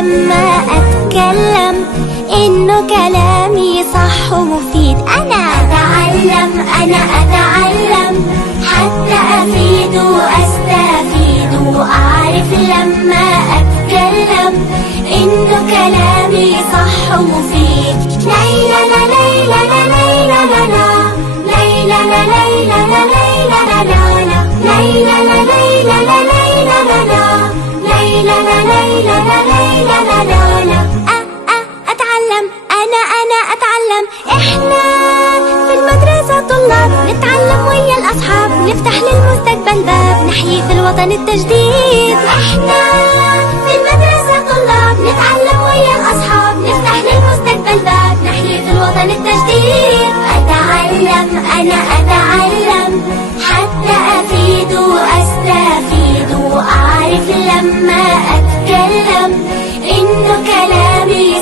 لما أتكلم إنه كلامي صح ومفيد. أنا أتعلم حتى أفيد وأستفيد، وأعرف لما أتكلم إنه كلامي صح ومفيد. ليلى لا ليلى لا ليلى لا لا، ليلى لا ليلى لا ليلى لا لا، ليلى لا ليلى لا ليلى لا لا، ليلى لا ليلى لا ليلى لا لا. أتعلم أنا أتعلم. إحنا في المدرسة طلاب نتعلم ويا الأصحاب، نفتح للمستقبل باب نحيي في الوطن التجديد. إحنا في المدرسة طلاب نتعلم ويا الأصحاب، نفتح للمستقبل باب نحيي في الوطن التجديد. أتعلم أنا أتعلم حتى أفيد وأستفيد، وأعرف لما أتكلم إنه كلامي